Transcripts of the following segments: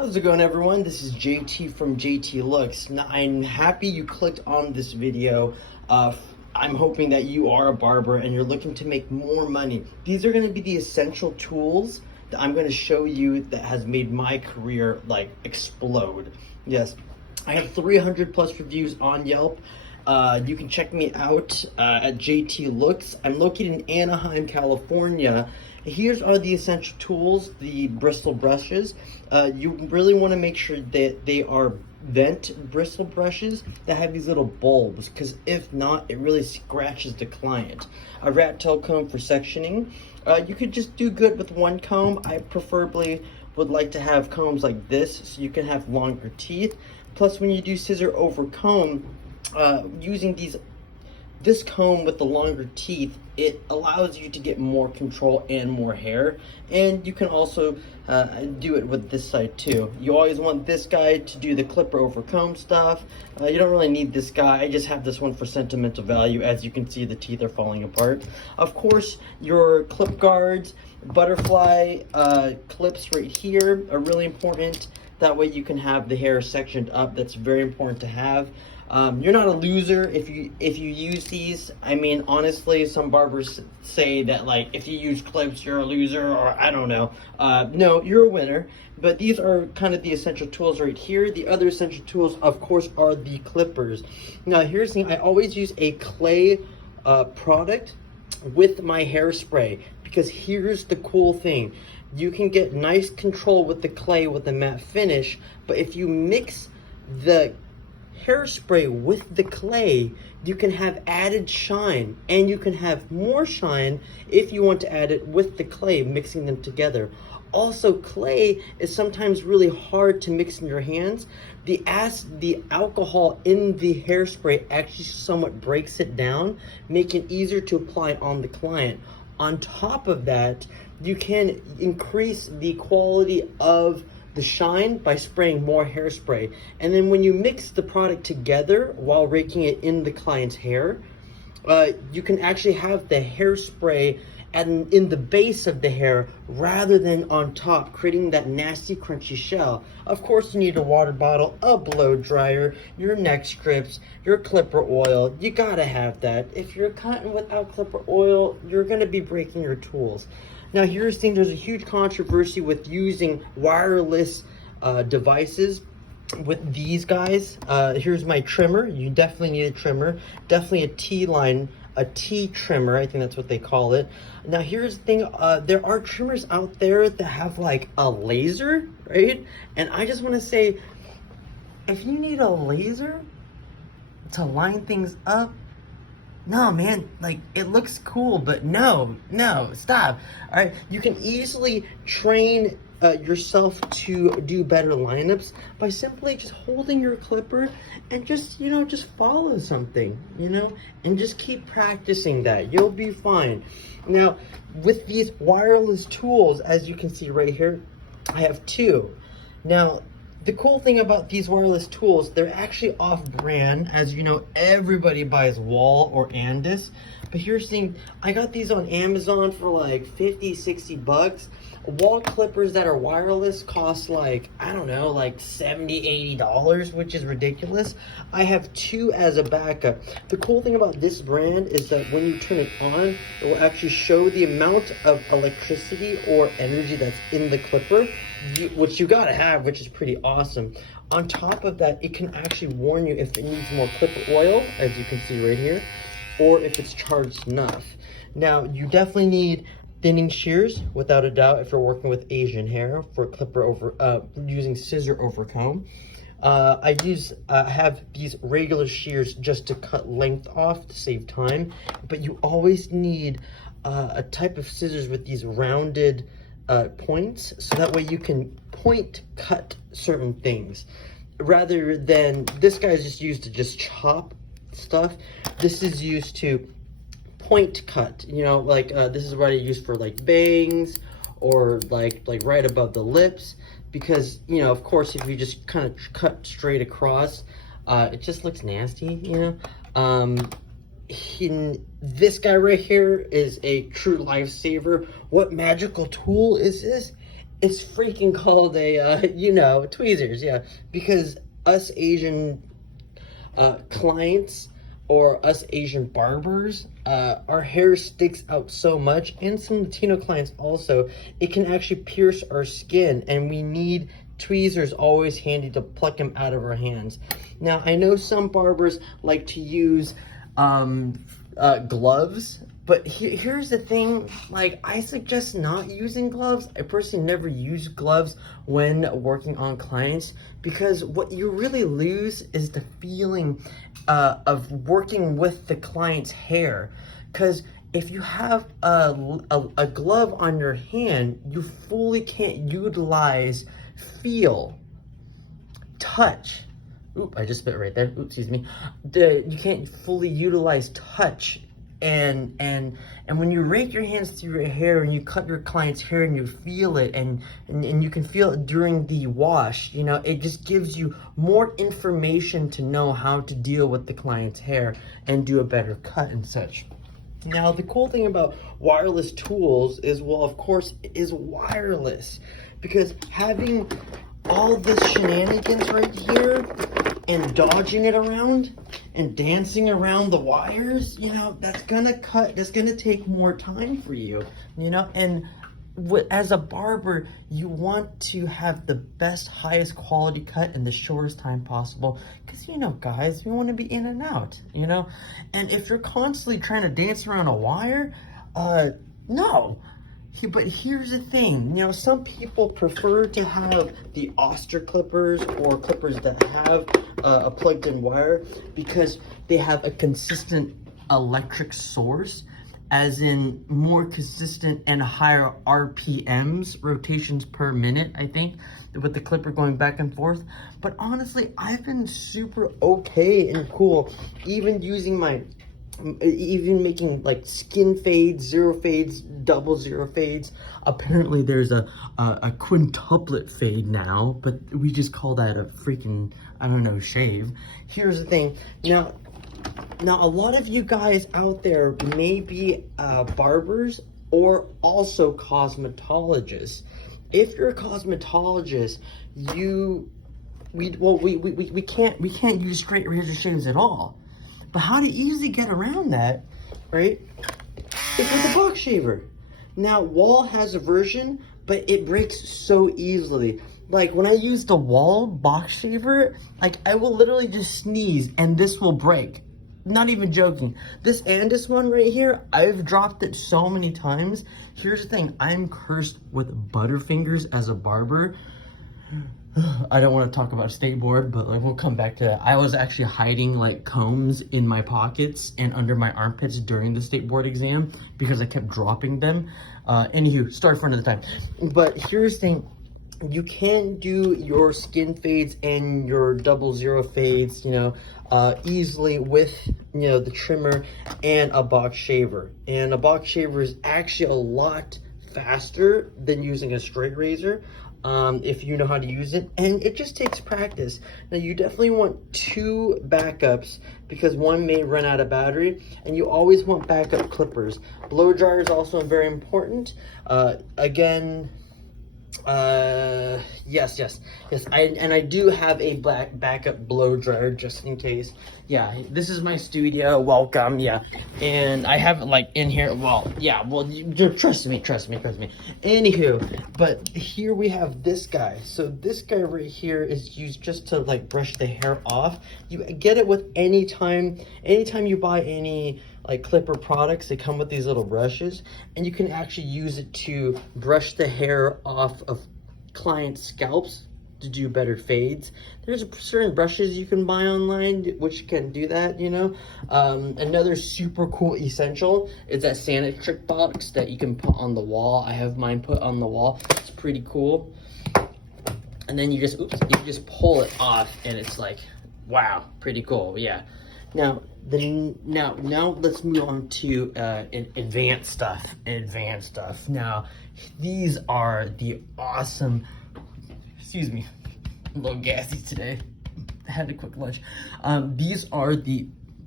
How's it going, everyone? This is JT from JT Looks. Now, I'm happy you clicked on this video. I'm hoping that you are a barber and you're looking to make more money. These are going to be the essential tools that I'm going to show you that has made my career like explode. Yes, I have 300 plus reviews on Yelp. You can check me out at JT Looks. I'm located in Anaheim, California. Here's are the essential tools, the bristle brushes. You really want to make sure that they are vent bristle brushes that have these little bulbs, because if not, it really scratches the client. A rat tail comb for sectioning. You could just do good with one comb. I preferably would like to have combs like this so you can have longer teeth. Plus, when you do scissor over comb, using this comb with the longer teeth, it allows you to get more control and more hair. And you can also do it with this side too. You always want this guy to do the clipper over comb stuff. You don't really need this guy. I just have this one for sentimental value. As you can see, the teeth are falling apart. Of course, your clip guards, butterfly clips right here are really important. That way you can have the hair sectioned up. That's very important to have. You're not a loser if you use these. I mean, honestly, some barbers say that like if you use clips you're a loser, or I don't know. No, you're a winner. But these are kind of the essential tools right here. The other essential tools, of course, are the clippers. Now, here's the thing. I always use a clay product with my hairspray, because here's the cool thing. You can get nice control with the clay with the matte finish, but if you mix the hairspray with the clay, you can have added shine, and you can have more shine if you want to add it with the clay, mixing them together. Also, clay is sometimes really hard to mix in your hands. The alcohol in the hairspray actually somewhat breaks it down, making it easier to apply on the client. On top of that, you can increase the quality of the shine by spraying more hairspray. And then when you mix the product together while raking it in the client's hair, you can actually have the hairspray in the base of the hair rather than on top, creating that nasty crunchy shell. Of course, you need a water bottle, a blow dryer, your neck strips, your clipper oil. You gotta have that. If you're cutting without clipper oil, you're gonna be breaking your tools. Now, here's the thing. There's a huge controversy with using wireless devices with these guys. Here's my trimmer. You definitely need a trimmer. Definitely a T trimmer. I think that's what they call it. Now, here's the thing. There are trimmers out there that have like a laser, right? And I just want to say, if you need a laser to line things up, no, man, like, it looks cool, but no, stop. All right, you can easily train yourself to do better lineups by simply just holding your clipper and just follow something, and just keep practicing that. You'll be fine. Now, with these wireless tools, as you can see right here, I have two. Now, the cool thing about these wireless tools, they're actually off-brand. As you know, everybody buys Wall or Andis. But here's the thing, I got these on Amazon for like 50, 60 bucks. Wall clippers that are wireless cost like, I don't know, like $70, $80, which is ridiculous. I have two as a backup. The cool thing about this brand is that when you turn it on, it will actually show the amount of electricity or energy that's in the clipper, which you gotta have, which is pretty awesome. On top of that, it can actually warn you if it needs more clipper oil, as you can see right here, or if it's charged enough. Now, you definitely need thinning shears, without a doubt, if you're working with Asian hair for clipper over, using scissor over comb. I have these regular shears just to cut length off to save time, but you always need a type of scissors with these rounded points, so that way you can point cut certain things. Rather than, this guy is just used to just chop stuff. This is used to point cut, this is what I use for like bangs, or like right above the lips, because of course if you just kind of cut straight across, it just looks nasty. This guy right here is a true lifesaver. What magical tool is this? It's freaking called a, you know, tweezers, yeah. Because us Asian clients or us Asian barbers, our hair sticks out so much, and some Latino clients also, it can actually pierce our skin, and we need tweezers always handy to pluck them out of our hands. Now, I know some barbers like to use gloves, but here's the thing, like, I suggest not using gloves. I personally never use gloves when working on clients, because what you really lose is the feeling of working with the client's hair. Because if you have a glove on your hand, you fully can't utilize feel, touch. Oop, I just spit right there. Oops, excuse me. You can't fully utilize touch. And when you rake your hands through your hair and you cut your client's hair and you feel it, and you can feel it during the wash, you know, it just gives you more information to know how to deal with the client's hair and do a better cut and such. Now, the cool thing about wireless tools is, well, of course, it is wireless, because having all this shenanigans right here and dodging it around and dancing around the wires, you know, that's gonna take more time for you, you know. And as a barber, you want to have the best, highest quality cut in the shortest time possible, because, you know, guys, we want to be in and out, you know. And if you're constantly trying to dance around a wire, no. But here's the thing, you know, some people prefer to have the Oster clippers or clippers that have a plugged-in wire, because they have a consistent electric source, as in more consistent and higher RPMs, rotations per minute, I think, with the clipper going back and forth. But honestly, I've been super okay and cool, even making like skin fades, zero fades, double zero fades. Apparently there's a quintuplet fade now, but we just call that a freaking, I don't know, shave. Here's the thing. Now a lot of you guys out there may be barbers or also cosmetologists. If you're a cosmetologist, we can't use straight razor shaves at all. But how to easily get around that, right, is with a box shaver. Now, Wall has a version, but it breaks so easily. Like, when I use the Wall box shaver, like, I will literally just sneeze and this will break. Not even joking. This Andis one right here, I've dropped it so many times. Here's the thing, I'm cursed with butterfingers as a barber. I don't want to talk about state board, but like, we'll come back to that. I was actually hiding like combs in my pockets and under my armpits during the state board exam because I kept dropping them. Anywho, start front of the time. But here's the thing. You can do your skin fades and your double zero fades, you know, easily with, you know, the trimmer and a box shaver. And a box shaver is actually a lot faster than using a straight razor, if you know how to use it, and it just takes practice. Now, you definitely want 2 backups, because one may run out of battery, and you always want backup clippers. Blow dryer is also very important. Again, yes, I do have a backup blow dryer just in case. Yeah, this is my studio, welcome, yeah, and I have it like in here, well, yeah, well, trust me. Anywho, but here we have this guy. So this guy right here is used just to like brush the hair off. You get it with anytime you buy any like clipper products, they come with these little brushes, and you can actually use it to brush the hair off of clients' scalps to do better fades. There's certain brushes you can buy online which can do that, you know. Another super cool essential is that Sanitric box that you can put on the wall. I have mine put on the wall. It's pretty cool. And then you just pull it off, and it's like, wow, pretty cool, yeah. Now let's move on to advanced stuff. Now, these are the awesome, excuse me, I'm a little gassy today. I had a quick lunch. These are the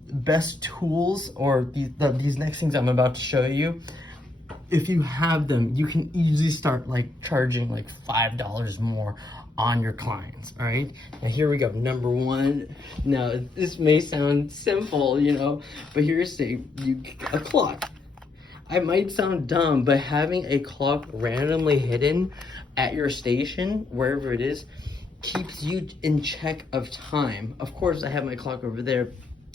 best tools, or these next things I'm about to show you. if you have them, you can easily start like charging like $5 more on your clients. All right, now here we go. Number one. Now this may sound simple, you know, but here's a clock. I might sound dumb, but having a clock randomly hidden at your station, wherever it is, keeps you in check of time. Of course, I have my clock over there,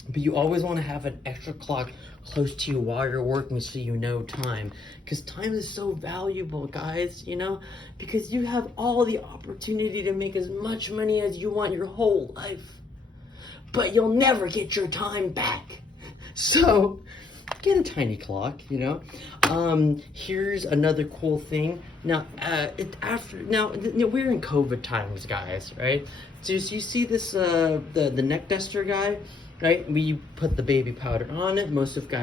but you always want to have an extra clock close to you while you're working so you know time. Because time is so valuable, guys, you know? Because you have all the opportunity to make as much money as you want your whole life. But you'll never get your time back. So, get a tiny clock, you know? Here's another cool thing. Now, we're in COVID times, guys, right? So you see this, the neck duster guy? Right, we put the baby powder on it. Most of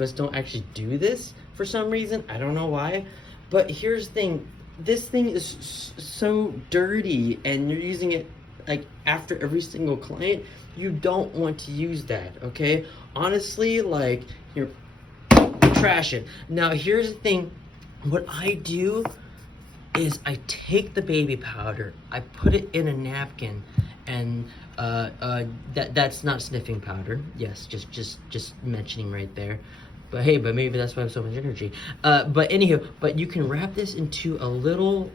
us don't actually do this for some reason. I don't know why, but here's the thing: this thing is so dirty, and you're using it like after every single client. You don't want to use that, okay? Honestly, like you're trash it. Now, here's the thing: what I do is I take the baby powder, I put it in a napkin, and that's not sniffing powder. Yes, just mentioning right there. But hey, but maybe that's why I have so much energy. But anywho, but you can wrap this into a little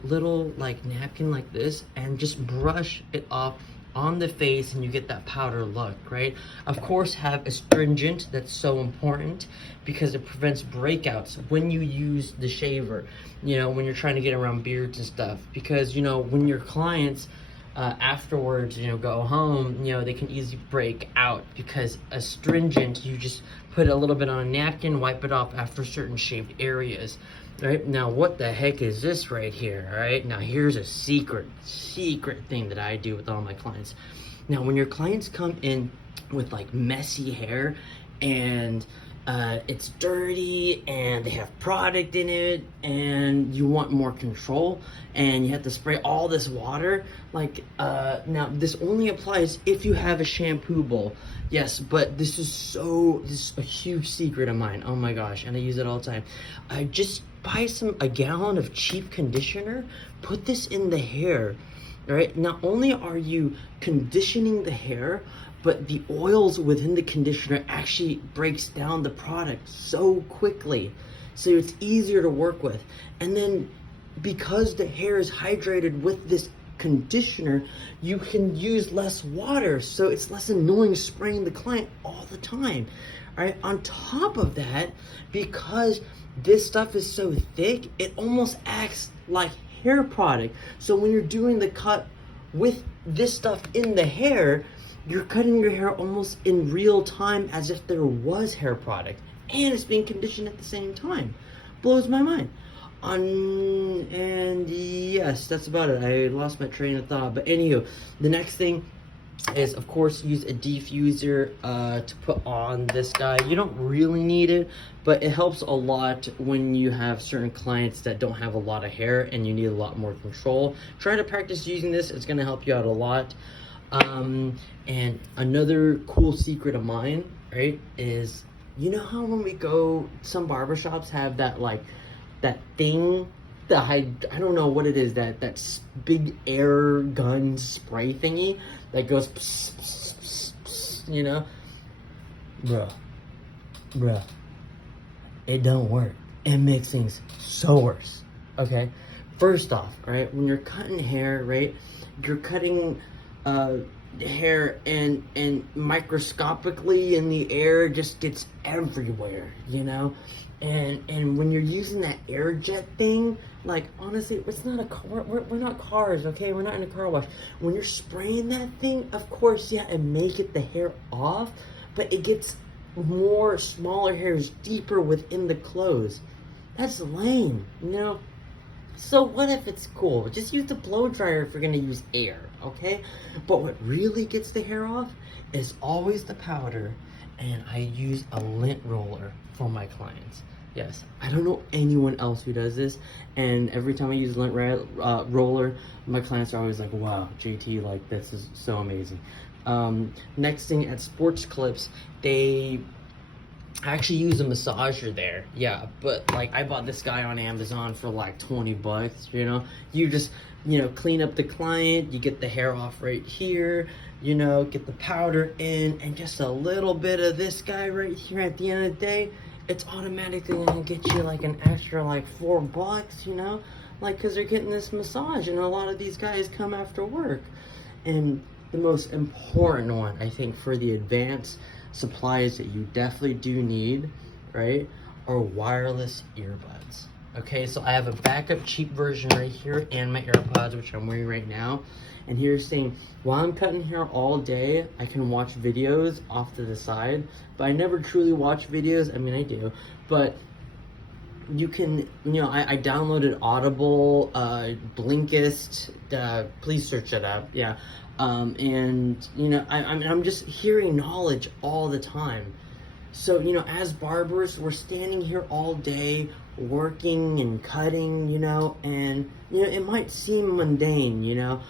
like napkin like this and just brush it off on the face, and you get that powder look, right? Of course, have astringent. That's so important because it prevents breakouts when you use the shaver, you know, when you're trying to get around beards and stuff. Because, you know, when your clients afterwards, you know, go home, you know, they can easily break out because astringent, you just put a little bit on a napkin, wipe it off after certain shaved areas. Right, now what the heck is this right here? All right, now here's a secret thing that I do with all my clients. Now when your clients come in with like messy hair and it's dirty and they have product in it and you want more control and you have to spray all this water, like now this only applies if you have a shampoo bowl. Yes, but this is a huge secret of mine. Oh my gosh, and I use it all the time. I just buy a gallon of cheap conditioner, put this in the hair. All right, not only are you conditioning the hair, but the oils within the conditioner actually breaks down the product so quickly, so it's easier to work with. And then because the hair is hydrated with this conditioner, you can use less water, so it's less annoying spraying the client all the time. All right, on top of that, because this stuff is so thick, it almost acts like hair product. So when you're doing the cut with this stuff in the hair, you're cutting your hair almost in real time as if there was hair product, and it's being conditioned at the same time. Blows my mind. And yes, that's about it. I lost my train of thought. But anywho, the next thing is, of course, use a diffuser to put on this guy. You don't really need it, but it helps a lot when you have certain clients that don't have a lot of hair and you need a lot more control. Try to practice using this. It's going to help you out a lot. And another cool secret of mine, right, is, you know how when we go, some barbershops have that, like, that thing, I don't know what it is, that big air gun spray thingy that goes pss, pss, pss, pss, you know? Bruh, it don't work. It makes things so worse, okay? First off, right, when you're cutting hair, right, you're cutting hair and microscopically in the air just gets everywhere, you know? And when you're using that air jet thing, like, honestly, it's not a car. We're not cars, okay? We're not in a car wash. When you're spraying that thing, of course, yeah, and may get the hair off, but it gets more smaller hairs deeper within the clothes. That's lame, you know? So what if it's cool? Just use the blow dryer if you're gonna use air, okay? But what really gets the hair off is always the powder, and I use a lint roller for my clients. Yes, I don't know anyone else who does this, and every time I use lint roller, my clients are always like, wow, JT, like, this is so amazing. Next thing, at Sports Clips, they I actually use a massager there, yeah, but like I bought this guy on Amazon for like 20 bucks, you know. You just, you know, clean up the client, you get the hair off right here, you know, get the powder in, and just a little bit of this guy right here at the end of the day, it's automatically gonna get you like an extra like 4 bucks, you know, like, because they're getting this massage, and a lot of these guys come after work. And the most important one, I think, for the advanced supplies that you definitely do need, right, are wireless earbuds. Okay, so I have a backup cheap version right here and my AirPods, which I'm wearing right now. And here's saying, while I'm cutting hair all day, I can watch videos off to the side, but I never truly watch videos. I mean, I do, but you can, you know, I downloaded Audible, Blinkist, please search it up, yeah. And, you know, I'm just hearing knowledge all the time. So, you know, as barbers, we're standing here all day, working and cutting, you know, and, you know, it might seem mundane, you know,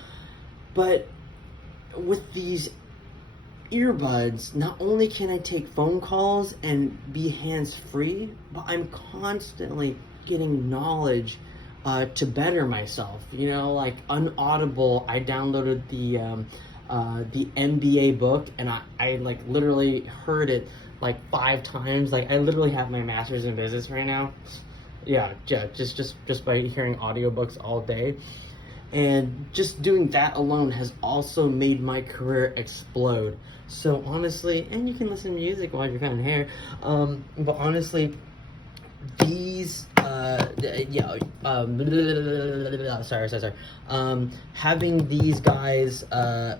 but with these earbuds, not only can I take phone calls and be hands-free, but I'm constantly getting knowledge to better myself, you know, like on Audible, I downloaded the MBA book, and I like literally heard it like 5 times. Like I literally have my master's in business right now. Yeah, just by hearing audiobooks all day. And just doing that alone has also made my career explode. So honestly, and you can listen to music while you're cutting hair, but honestly, these having these guys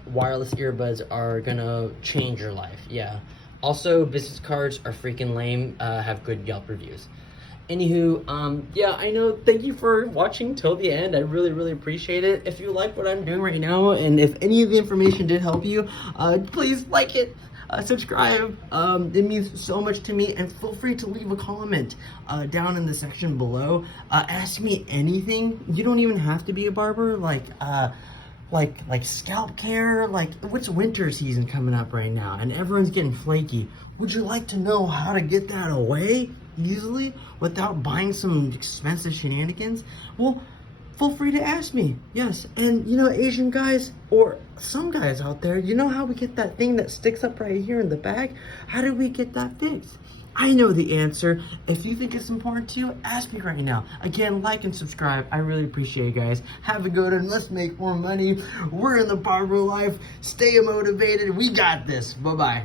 wireless earbuds are gonna change your life. Yeah, also business cards are freaking lame, have good Yelp reviews. Anywho, yeah, I know, thank you for watching till the end. I really appreciate it. If you like what I'm doing right now, and if any of the information did help you, please like it, subscribe. It means so much to me, and feel free to leave a comment down in the section below. Ask me anything. You don't even have to be a barber, like scalp care, like what's winter season coming up right now and everyone's getting flaky. Would you like to know how to get that away easily without buying some expensive shenanigans? Well, feel free to ask me. Yes, and you know, Asian guys, or some guys out there, you know how we get that thing that sticks up right here in the back? How do we get that fixed? I know the answer. If you think it's important to you, ask me right now. Again, like and subscribe. I really appreciate it, guys. Have a good one. Let's make more money. We're in the barber life. Stay motivated. We got this. Bye-bye.